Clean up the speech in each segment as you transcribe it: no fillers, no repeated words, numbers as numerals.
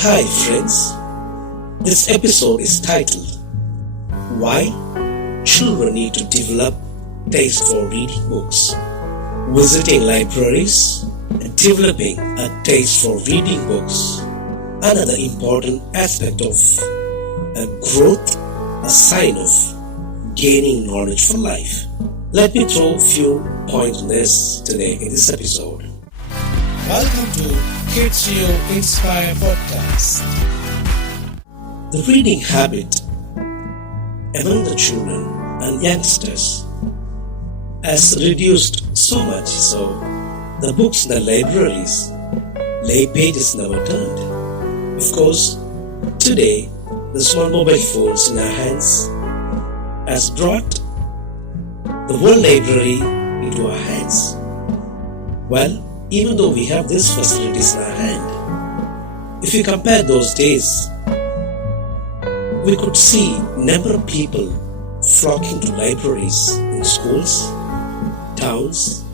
Hi friends, this episode is titled Why Children Need to Develop Taste for Reading Books. Visiting libraries and developing a taste for reading books, another important aspect of a growth, a sign of gaining knowledge for life. Let me throw a few points on this today in this episode. Welcome to Kidzrio Inspire Podcast. The reading habit among the children and youngsters has reduced so much so the books in the libraries lay pages never turned. Of course, today the small mobile phones in our hands has brought the world library into our hands. Well, even though we have these facilities in our hand, if you compare those days, we could see number of people flocking to libraries in schools, towns,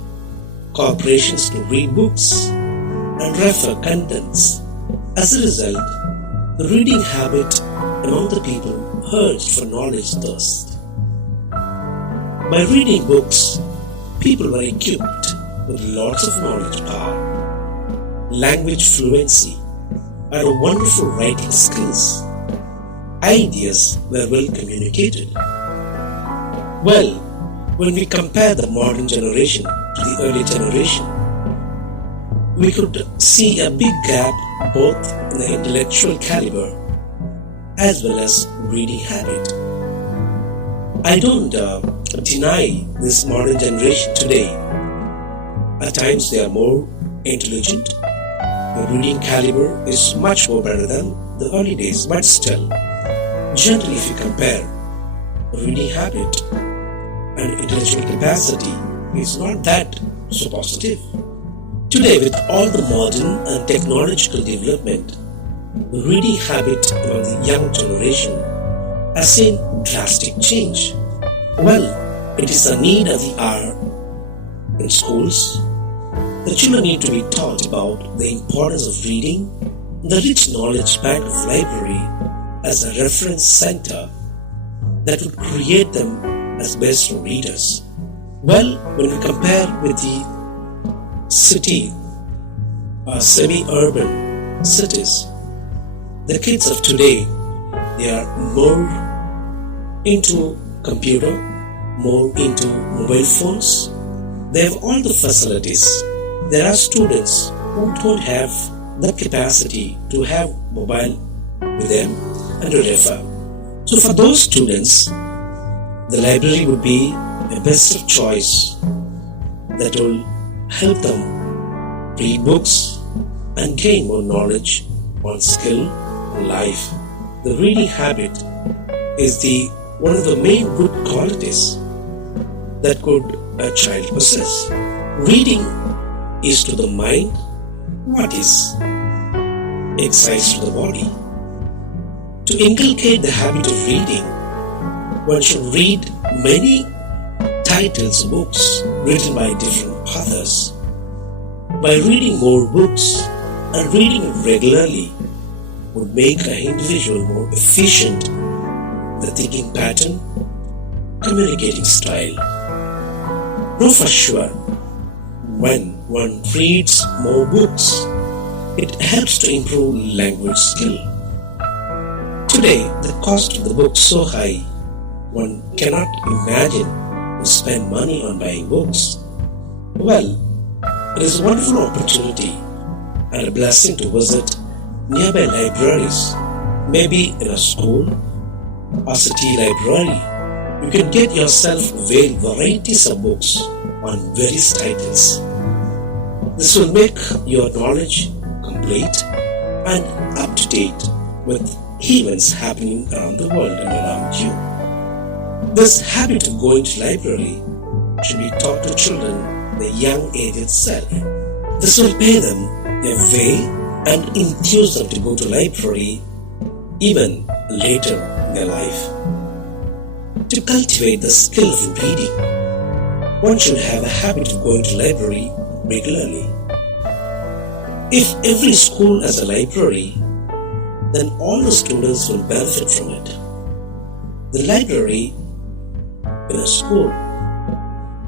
corporations to read books and refer contents. As a result, the reading habit among the people urged for knowledge thirst. By reading books, people were equipped with lots of knowledge power, language fluency, and wonderful writing skills. Ideas were well communicated. Well, when we compare the modern generation to the early generation, we could see a big gap both in the intellectual caliber as well as reading habit. I don't deny this modern generation today. At times they are more intelligent. The reading caliber is much more better than the early days, but still, generally if you compare, the reading habit and intellectual capacity is not that so positive. Today, with all the modern and technological development, the reading habit among the young generation has seen drastic change. Well, it is a need of the hour. In schools, the children need to be taught about the importance of reading, the rich knowledge bank of library as a reference center that would create them as best readers. Well, when we compare with the city or semi-urban cities, the kids of today, they are more into computer, more into mobile phones. They have all the facilities. There are students who don't have the capacity to have mobile with them and to refer. So for those students, the library would be a best of choice that will help them read books and gain more knowledge on skill in life. The reading habit is one of the main good qualities that could a child possess. Reading is to the mind what is exercise to the body. To inculcate the habit of reading, one should read many titles of books written by different authors. By reading more books and reading regularly would make an individual more efficient in the thinking pattern, communicating style. Know for sure, when one reads more books, it helps to improve language skill. Today, the cost of the book is so high, one cannot imagine to spend money on buying books. Well, it is a wonderful opportunity and a blessing to visit nearby libraries, maybe in a school or city library. You can get yourself varieties of books on various titles. This will make your knowledge complete and up to date with events happening around the world and around you. This habit of going to library should be taught to children at the young age itself. This will pay them a way and enthuse them to go to library even later in their life. To cultivate the skill of reading, one should have a habit of going to library regularly. If every school has a library, then all the students will benefit from it. The library in a school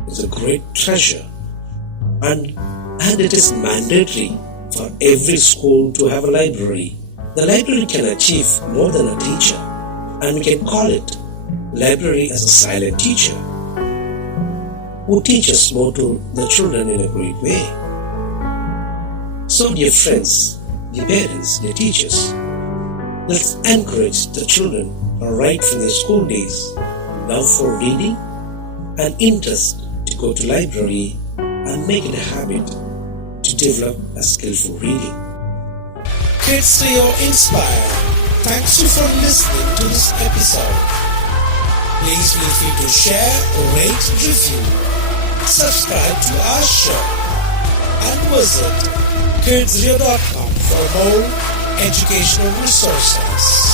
is a great treasure, and it is mandatory for every school to have a library. The library can achieve more than a teacher, and we can call it library as a silent teacher who teaches more to the children in a great way. So dear friends, dear parents, dear teachers, let's encourage the children right from their school days love for reading and interest to go to library and make it a habit to develop a skill for reading. Kidzrio Inspire. Thanks you for listening to this episode. Please feel free to share, rate, review, subscribe to our show, and visit Kidzrio.com for more educational resources.